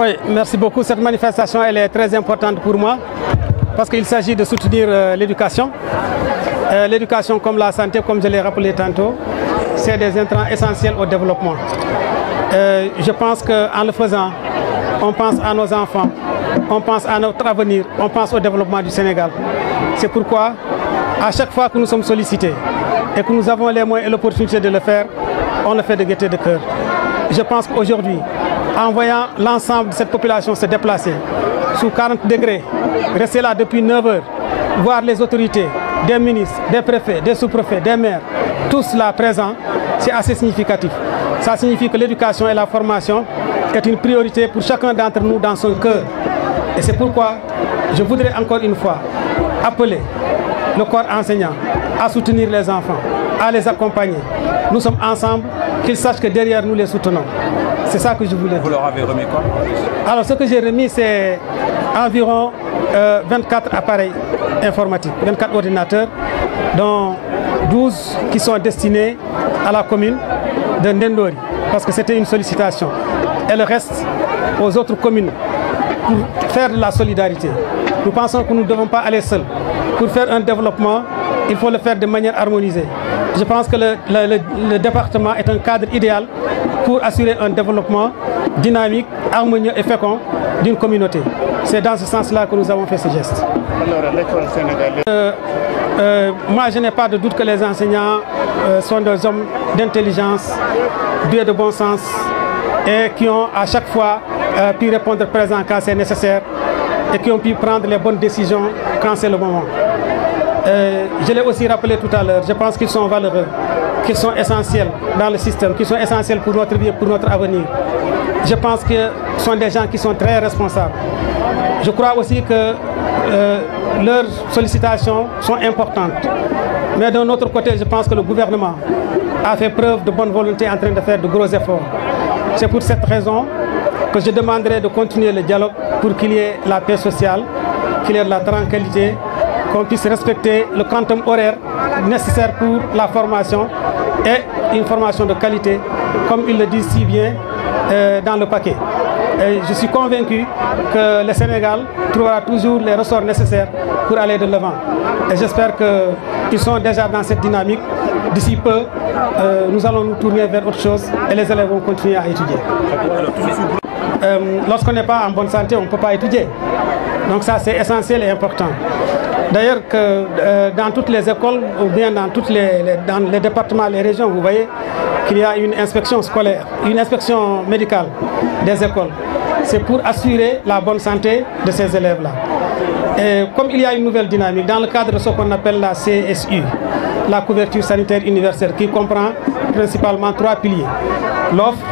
Oui, merci beaucoup. Cette manifestation, elle est très importante pour moi parce qu'il s'agit de soutenir l'éducation. L'éducation comme la santé, comme je l'ai rappelé tantôt, c'est des intrants essentiels au développement. Je pense qu'en le faisant, on pense à nos enfants, on pense à notre avenir, on pense au développement du Sénégal. C'est pourquoi, à chaque fois que nous sommes sollicités et que nous avons les moyens et l'opportunité de le faire, on le fait de gaieté de cœur. Je pense qu'aujourd'hui, en voyant l'ensemble de cette population se déplacer sous 40 degrés, rester là depuis 9 heures, voir les autorités, des ministres, des préfets, des sous-préfets, des maires, tous là présents, c'est assez significatif. Ça signifie que l'éducation et la formation est une priorité pour chacun d'entre nous dans son cœur. Et c'est pourquoi je voudrais encore une fois appeler le corps enseignant à soutenir les enfants, à les accompagner. Nous sommes ensemble, qu'ils sachent que derrière nous les soutenons. C'est ça que je voulais dire. Vous leur avez remis quoi? Alors ce que j'ai remis, c'est environ 24 appareils informatiques, 24 ordinateurs, dont 12 qui sont destinés à la commune de Ndendori, parce que c'était une sollicitation. Et le reste aux autres communes pour faire de la solidarité. Nous pensons que nous ne devons pas aller seuls. Pour faire un développement, il faut le faire de manière harmonisée. Je pense que le département est un cadre idéal pour assurer un développement dynamique, harmonieux et fécond d'une communauté. C'est dans ce sens-là que nous avons fait ce geste. Alors, l'école sénégalaise. Moi, je n'ai pas de doute que les enseignants sont des hommes d'intelligence, doués de bon sens et qui ont à chaque fois pu répondre présent quand c'est nécessaire et qui ont pu prendre les bonnes décisions quand c'est le moment. Je l'ai aussi rappelé tout à l'heure, je pense qu'ils sont valeureux, qu'ils sont essentiels dans le système, qu'ils sont essentiels pour notre vie, pour notre avenir. Je pense que ce sont des gens qui sont très responsables. Je crois aussi que leurs sollicitations sont importantes. Mais d'un autre côté, je pense que le gouvernement a fait preuve de bonne volonté en train de faire de gros efforts. C'est pour cette raison que je demanderai de continuer le dialogue pour qu'il y ait la paix sociale, qu'il y ait de la tranquillité, qu'on puisse respecter le quantum horaire nécessaire pour la formation et une formation de qualité, comme ils le disent si bien dans le paquet. Et je suis convaincu que le Sénégal trouvera toujours les ressorts nécessaires pour aller de l'avant. Et j'espère qu'ils sont déjà dans cette dynamique. D'ici peu, nous allons nous tourner vers autre chose et les élèves vont continuer à étudier. Lorsqu'on n'est pas en bonne santé, on ne peut pas étudier. Donc ça, c'est essentiel et important. D'ailleurs, dans toutes les écoles ou bien dans les départements, les régions, vous voyez qu'il y a une inspection scolaire, une inspection médicale des écoles. C'est pour assurer la bonne santé de ces élèves-là. Et comme il y a une nouvelle dynamique, dans le cadre de ce qu'on appelle la CSU, la couverture sanitaire universelle, qui comprend principalement 3 piliers. L'offre,